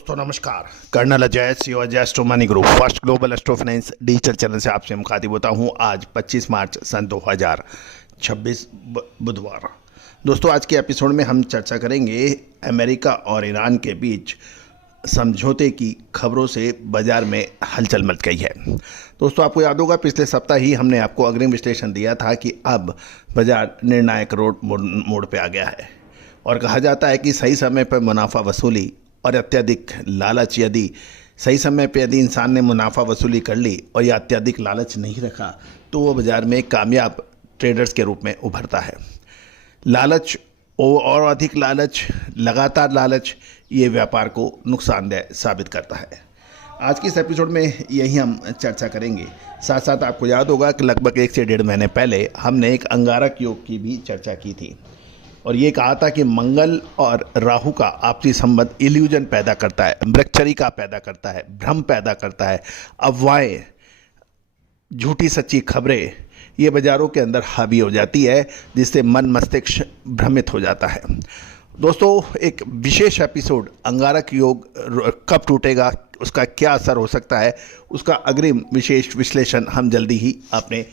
दोस्तों नमस्कार। Colonel Ajay CO Ajay astro money group first global astro finance digital channel से आपसे मुखातिब होता हूं। आज 25 मार्च सन 2026 बुधवार। दोस्तों आज के एपिसोड में हम चर्चा करेंगे अमेरिका और ईरान के बीच समझौते की खबरों से बाजार में हलचल मच गई है। दोस्तों आपको याद होगा पिछले सप्ताह ही हमने आपको अग्रिम विश्लेषण दिया था कि अब बाजार निर्णायक मोड़ पे आ गया है और कहा जाता है कि सही समय पर मुनाफा वसूली और अत्यधिक लालच, यदि सही समय पर यदि इंसान ने मुनाफा वसूली कर ली और या अत्यधिक लालच नहीं रखा तो वो बाज़ार में कामयाब ट्रेडर्स के रूप में उभरता है। लालच और अधिक लालच, लगातार लालच, ये व्यापार को नुकसानदेह साबित करता है। आज की इस एपिसोड में यही हम चर्चा करेंगे। साथ साथ आपको याद होगा कि लगभग 1 से 1.5 महीने पहले हमने एक अंगारक योग की भी चर्चा की थी और ये कहा था कि मंगल और राहु का आपसी संबंध इल्यूजन पैदा करता है, मृगचरिका पैदा करता है, भ्रम पैदा करता है, अफवाहें, झूठी सच्ची खबरें ये बाज़ारों के अंदर हावी हो जाती है जिससे मन मस्तिष्क भ्रमित हो जाता है। दोस्तों एक विशेष एपिसोड अंगारक योग कब टूटेगा, उसका क्या असर हो सकता है, उसका अग्रिम विशेष विश्लेषण हम जल्दी ही अपने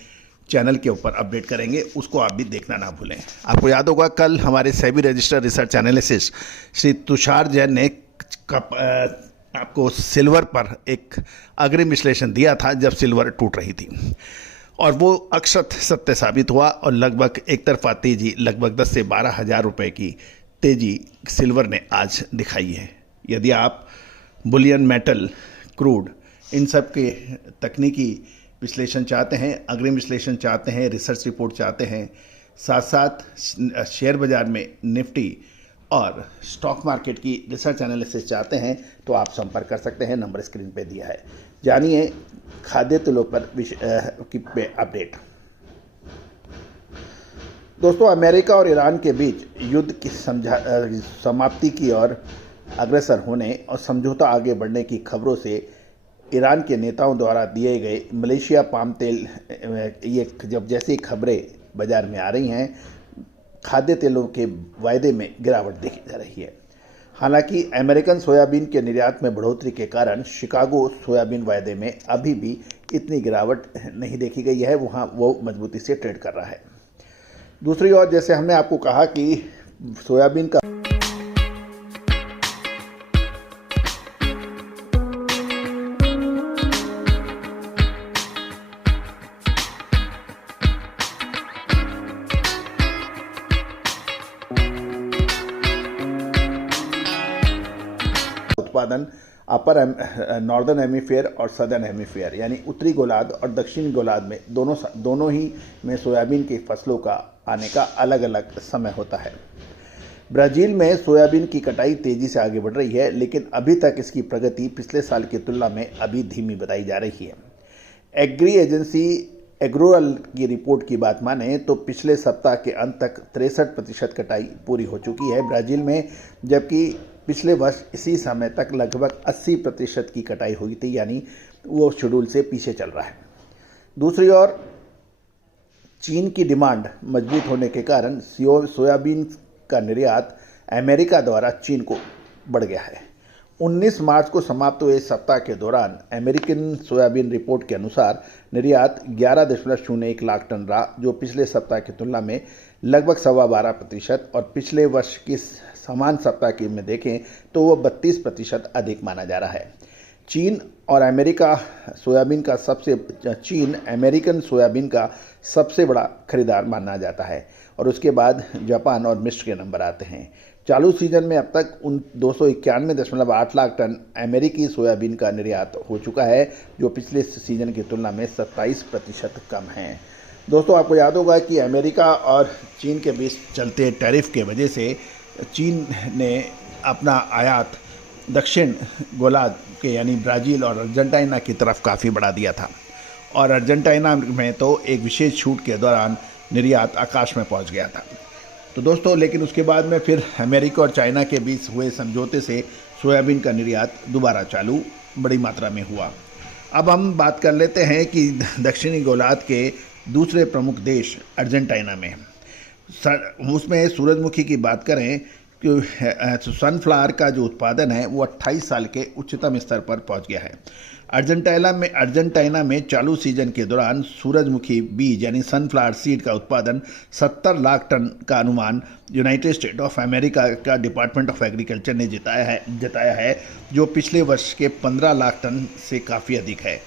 चैनल के ऊपर अपडेट करेंगे, उसको आप भी देखना ना भूलें। आपको याद होगा कल हमारे SEBI registered research analyst Shri Tushar Jain ने आपको सिल्वर पर एक अग्रिम विश्लेषण दिया था जब सिल्वर टूट रही थी और वो अक्षत सत्य साबित हुआ और लगभग एक तरफा तेजी, लगभग 10 से 12 हज़ार रुपये की तेजी सिल्वर ने आज दिखाई है। यदि आप बुलियन, मेटल, क्रूड, इन सब के तकनीकी विश्लेषण चाहते हैं, अग्रिम विश्लेषण चाहते हैं, रिसर्च रिपोर्ट चाहते हैं, साथ साथ शेयर बाज़ार में निफ्टी और स्टॉक मार्केट की रिसर्च एनालिसिस चाहते हैं तो आप संपर्क कर सकते हैं, नंबर स्क्रीन पे दिया है। जानिए खाद्य तेलों पर पे अपडेट। दोस्तों अमेरिका और ईरान के बीच युद्ध की समाप्ति की ओर अग्रसर होने और समझौता आगे बढ़ने की खबरों से ईरान के नेताओं द्वारा दिए गए मलेशिया पाम तेल ये जब जैसी खबरें बाज़ार में आ रही हैं, खाद्य तेलों के वायदे में गिरावट देखी जा रही है। हालांकि अमेरिकन सोयाबीन के निर्यात में बढ़ोतरी के कारण शिकागो सोयाबीन वायदे में अभी भी इतनी गिरावट नहीं देखी गई है, वहाँ वो मजबूती से ट्रेड कर रहा है। दूसरी ओर जैसे हमने आपको कहा कि सोयाबीन का उत्पादन अपर नॉर्दर्न हेमीफेयर और सदर्न हेमीफेयर यानी उत्तरी गोलार्ध और दक्षिणी गोलार्ध में दोनों ही में सोयाबीन की फसलों का आने का अलग अलग समय होता है। ब्राज़ील में सोयाबीन की कटाई तेजी से आगे बढ़ रही है, लेकिन अभी तक इसकी प्रगति पिछले साल की तुलना में अभी धीमी बताई जा रही है। एग्री एजेंसी एग्रोअल की रिपोर्ट की बात माने तो पिछले सप्ताह के अंत तक 63% कटाई पूरी हो चुकी है ब्राज़ील में, जबकि पिछले वर्ष इसी समय तक लगभग 80% की कटाई हुई थी, यानी वो शेड्यूल से पीछे चल रहा है। दूसरी ओर चीन की डिमांड मजबूत होने के कारण सोयाबीन का निर्यात अमेरिका द्वारा चीन को बढ़ गया है। 19 मार्च को समाप्त हुए सप्ताह के दौरान अमेरिकन सोयाबीन रिपोर्ट के अनुसार निर्यात 11.01 लाख टन रहा, जो पिछले सप्ताह की तुलना में लगभग 12.25% और पिछले वर्ष की समान सप्ताह की में देखें तो वो 32% अधिक माना जा रहा है। चीन अमेरिकन सोयाबीन का सबसे बड़ा खरीदार माना जाता है और उसके बाद जापान और मिस्र के नंबर आते हैं। चालू सीजन में अब तक 291.8 लाख टन अमेरिकी सोयाबीन का निर्यात हो चुका है, जो पिछले सीजन की तुलना में 27% कम है। दोस्तों आपको याद होगा कि अमेरिका और चीन के बीच चलते टैरिफ के वजह से चीन ने अपना आयात दक्षिण गोलार्ध के यानी ब्राज़ील और अर्जेंटीना की तरफ काफ़ी बढ़ा दिया था और अर्जेंटीना में तो एक विशेष छूट के दौरान निर्यात आकाश में पहुंच गया था। तो दोस्तों लेकिन उसके बाद में फिर अमेरिका और चाइना के बीच हुए समझौते से सोयाबीन का निर्यात दोबारा चालू बड़ी मात्रा में हुआ। अब हम बात कर लेते हैं कि दक्षिणी गोलार्ध के दूसरे प्रमुख देश अर्जेंटीना में उसमें सूरजमुखी की बात करें सनफ्लावर का जो उत्पादन है वो 28 साल के उच्चतम स्तर पर पहुंच गया है। अर्जेंटीना में चालू सीजन के दौरान सूरजमुखी बीज यानी सनफ्लावर सीड का उत्पादन 70 लाख टन का अनुमान यूनाइटेड स्टेट ऑफ अमेरिका का डिपार्टमेंट ऑफ एग्रीकल्चर ने जताया है, जो पिछले वर्ष के 15 लाख टन से काफ़ी अधिक है।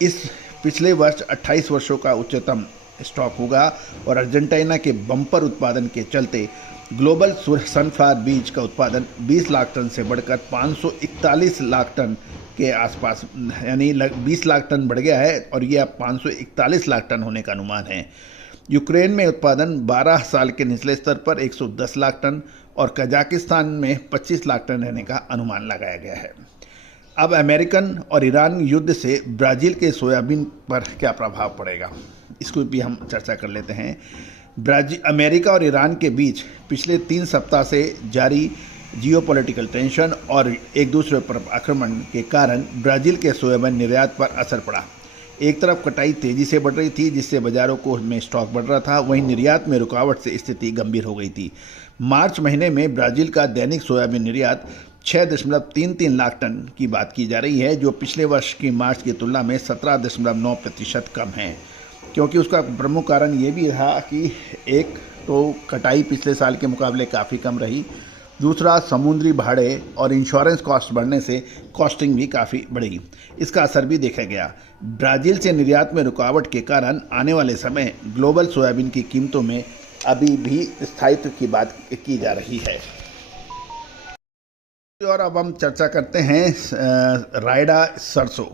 इस पिछले वर्ष 28 वर्षों का उच्चतम स्टॉक होगा और अर्जेंटीना के बम्पर उत्पादन के चलते ग्लोबल सनफ्लावर बीज का उत्पादन 20 लाख टन से बढ़कर 541 लाख टन के आसपास यानी 20 लाख टन बढ़ गया है और यह अब 541 लाख टन होने का अनुमान है। यूक्रेन में उत्पादन 12 साल के निचले स्तर पर 110 लाख टन और कजाकिस्तान में 25 लाख टन रहने का अनुमान लगाया गया है। अब अमेरिकन और ईरान युद्ध से ब्राज़ील के सोयाबीन पर क्या प्रभाव पड़ेगा, इसको भी हम चर्चा कर लेते हैं। अमेरिका और ईरान के बीच पिछले 3 सप्ताह से जारी जियोपॉलिटिकल टेंशन और एक दूसरे पर आक्रमण के कारण ब्राज़ील के सोयाबीन निर्यात पर असर पड़ा। एक तरफ कटाई तेज़ी से बढ़ रही थी जिससे बाजारों में स्टॉक बढ़ रहा था, वहीं निर्यात में रुकावट से स्थिति गंभीर हो गई थी। मार्च महीने में ब्राज़ील का दैनिक सोयाबीन निर्यात 6.33 लाख टन की बात की जा रही है, जो पिछले वर्ष की मार्च की तुलना में 17.9% कम है, क्योंकि उसका प्रमुख कारण ये भी रहा कि एक तो कटाई पिछले साल के मुकाबले काफ़ी कम रही, दूसरा समुद्री भाड़े और इंश्योरेंस कॉस्ट बढ़ने से कॉस्टिंग भी काफ़ी बढ़ी। इसका असर भी देखा गया। ब्राज़ील से निर्यात में रुकावट के कारण आने वाले समय ग्लोबल सोयाबीन की कीमतों में अभी भी स्थायित्व की बात की जा रही है। और अब हम चर्चा करते हैं रायडा सरसों।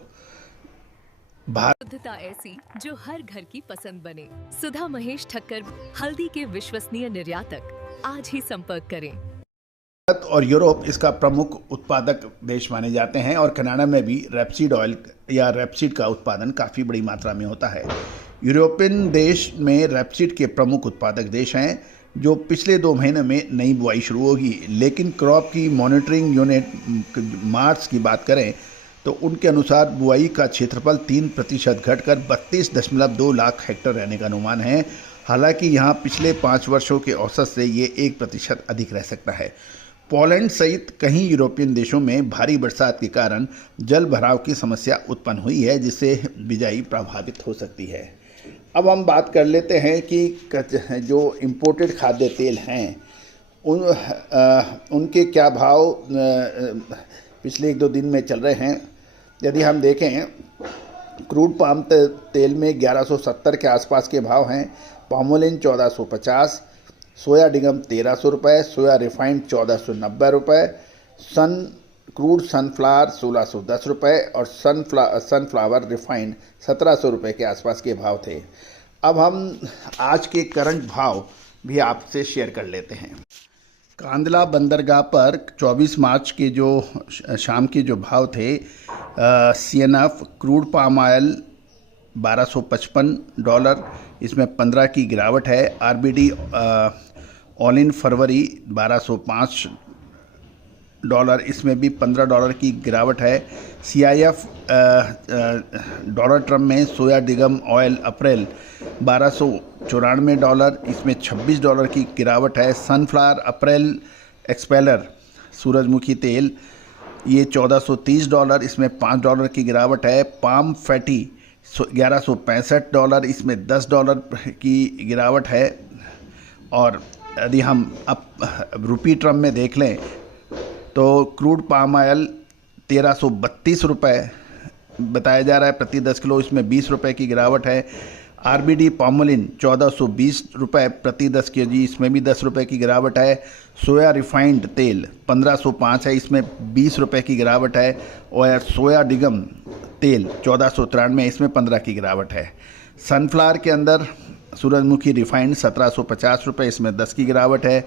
शुद्धता ऐसी जो हर घर की पसंद बने। सुधा महेश ठक्कर, हल्दी के विश्वसनीय निर्यातक। आज ही संपर्क करें। भारत और यूरोप इसका प्रमुख उत्पादक देश माने जाते हैं और कनाडा में भी रेपसीड ऑयल या रेपसीड का उत्पादन काफ़ी बड़ी मात्रा में होता है। यूरोपियन देश में रेपसीड के प्रमुख उत्पादक देश हैं, जो पिछले 2 महीने में नई बुआई शुरू होगी, लेकिन क्रॉप की मॉनिटरिंग यूनिट मार्च की बात करें तो उनके अनुसार बुआई का क्षेत्रफल 3% घटकर 32.2 लाख हेक्टेयर रहने का अनुमान है। हालांकि यहां पिछले 5 वर्षों के औसत से ये 1% अधिक रह सकता है। पोलैंड सहित कई यूरोपियन देशों में भारी बरसात के कारण जल भराव की समस्या उत्पन्न हुई है, जिससे बिजाई प्रभावित हो सकती है। अब हम बात कर लेते हैं कि जो इम्पोर्टेड खाद्य तेल हैं उनके क्या भाव पिछले 1-2 दिन में चल रहे हैं। यदि हम देखें, क्रूड पाम तेल में 1170 के आसपास के भाव हैं, पामोलिन 1450, सोया डिगम 1300 रुपये, सोया रिफाइंड 1490 रुपये, क्रूड सनफ्लावर 1610 रुपये और सनफ्लावर रिफाइंड 1700 रुपये के आसपास के भाव थे। अब हम आज के करंट भाव भी आपसे शेयर कर लेते हैं। कांदला बंदरगाह पर 24 मार्च के जो शाम के जो भाव थे, CNF क्रूड पाम ऑयल $1255, इसमें 15 की गिरावट है। RBD ऑल इन फरवरी $1205, इसमें भी $15 की गिरावट है। CIF डॉलर टर्म में सोया डिगम ऑयल अप्रैल $1294, इसमें $26 की गिरावट है। सनफ्लावर अप्रैल एक्सपेलर सूरजमुखी तेल ये $1430, इसमें $5 की गिरावट है। पाम फैटी $1165, इसमें $10 की गिरावट है। और यदि हम अब रुपी टर्म में देख लें तो क्रूड पाम ऑयल 1332 रुपये बताया जा रहा है प्रति 10 किलो, इसमें 20 रुपये की गिरावट है। RBD पामोलिन 1420 रुपये प्रति 10 kg, इसमें भी 10 रुपये की गिरावट है। सोया रिफाइंड तेल 1505 है, इसमें 20 रुपये की गिरावट है। और सोया डिगम तेल 1493, इसमें 15 की गिरावट है। सनफ्लावर के अंदर सूरजमुखी रिफाइंड 1750 रुपये, इसमें 10 की गिरावट है।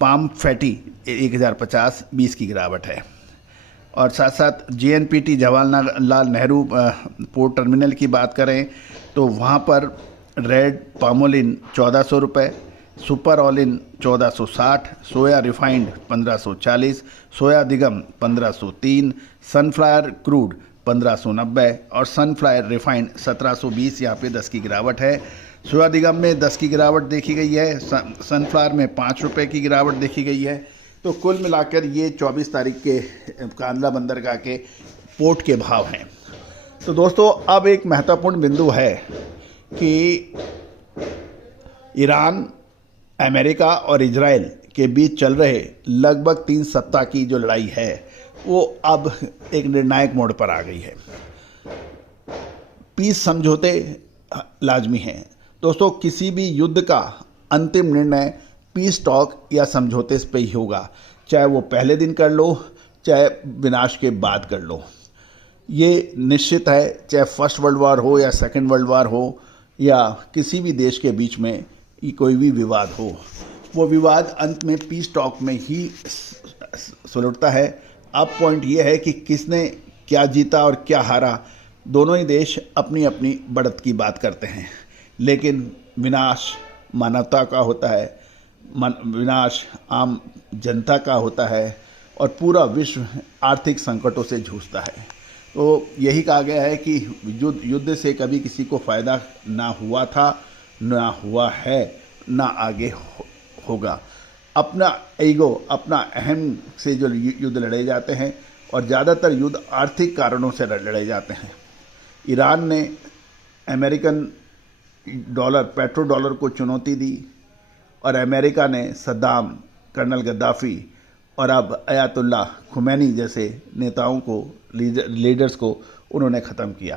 पाम फैटी 1050, 20 की गिरावट है। और साथ साथ JNPT Jawaharlal Nehru port terminal की बात करें तो वहाँ पर रेड पामोलिन 1400 रुपये, सुपर ऑलिन 1460, सोया रिफाइंड 1540, सोया दिगम 1503, सनफ्लावर क्रूड 1590 और सनफ्लावर रिफाइंड 1720, यहाँ पे 10 की गिरावट है। सोया दिगम में 10 की गिरावट देखी गई है। सनफ्लावर में 5 रुपये की गिरावट देखी गई है। तो कुल मिलाकर ये 24 तारीख के कांदला बंदरगाह के पोर्ट के भाव हैं। तो दोस्तों अब एक महत्वपूर्ण बिंदु है कि ईरान, अमेरिका और इजराइल के बीच चल रहे लगभग 3 सप्ताह की जो लड़ाई है वो अब एक निर्णायक मोड़ पर आ गई है। पीस समझौते लाजमी हैं। दोस्तों किसी भी युद्ध का अंतिम निर्णय पीस टॉक या समझौते पे ही होगा, चाहे वो पहले दिन कर लो चाहे विनाश के बाद कर लो। ये निश्चित है, चाहे फर्स्ट वर्ल्ड वार हो या सेकंड वर्ल्ड वार हो या किसी भी देश के बीच में कोई भी विवाद हो, वो विवाद अंत में पीस टॉक में ही सुलझता है। अब पॉइंट ये है कि किसने क्या जीता और क्या हारा, दोनों ही देश अपनी अपनी बढ़त की बात करते हैं, लेकिन विनाश मानवता का होता है, विनाश आम जनता का होता है और पूरा विश्व आर्थिक संकटों से जूझता है। तो यही कहा गया है कि युद्ध से कभी किसी को फ़ायदा ना हुआ था, ना हुआ है, ना आगे होगा। अपना ईगो, अपना अहम से जो युद्ध लड़े जाते हैं और ज़्यादातर युद्ध आर्थिक कारणों से लड़े जाते हैं। ईरान ने अमेरिकन डॉलर, पेट्रो डॉलर को चुनौती दी और अमेरिका ने सद्दाम, कर्नल गद्दाफ़ी और अब अयातुल्ला खुमैनी जैसे नेताओं को, लीडर्स को उन्होंने ख़त्म किया।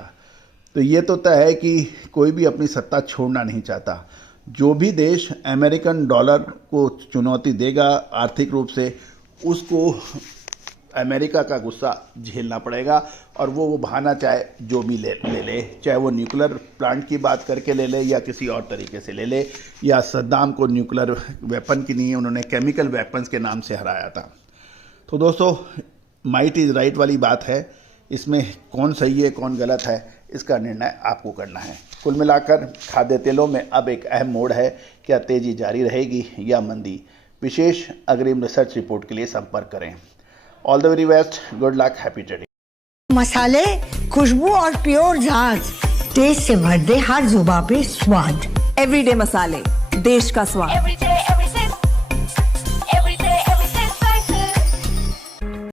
तो ये तो तय है कि कोई भी अपनी सत्ता छोड़ना नहीं चाहता। जो भी देश अमेरिकन डॉलर को चुनौती देगा आर्थिक रूप से, उसको अमेरिका का गुस्सा झेलना पड़ेगा और वो बहाना चाहे जो भी ले, चाहे वो न्यूक्लियर प्लांट की बात करके ले ले या किसी और तरीके से ले ले, या सद्दाम को न्यूक्लियर वेपन की नहीं, उन्होंने केमिकल वेपन्स के नाम से हराया था। तो दोस्तों माइट इज़ राइट वाली बात है, इसमें कौन सही है कौन गलत है इसका निर्णय आपको करना है। कुल मिलाकर खाद्य तेलों में अब एक अहम मोड़ है, क्या तेज़ी जारी रहेगी या मंदी? विशेष अग्रिम रिसर्च रिपोर्ट के लिए संपर्क करें। All the very best, good luck, happy trading. मसाले, खुशबू और प्योर झाग, टेस्ट से भर दे हर जुबां पे स्वाद। एवरीडे मसाले, देश का स्वाद।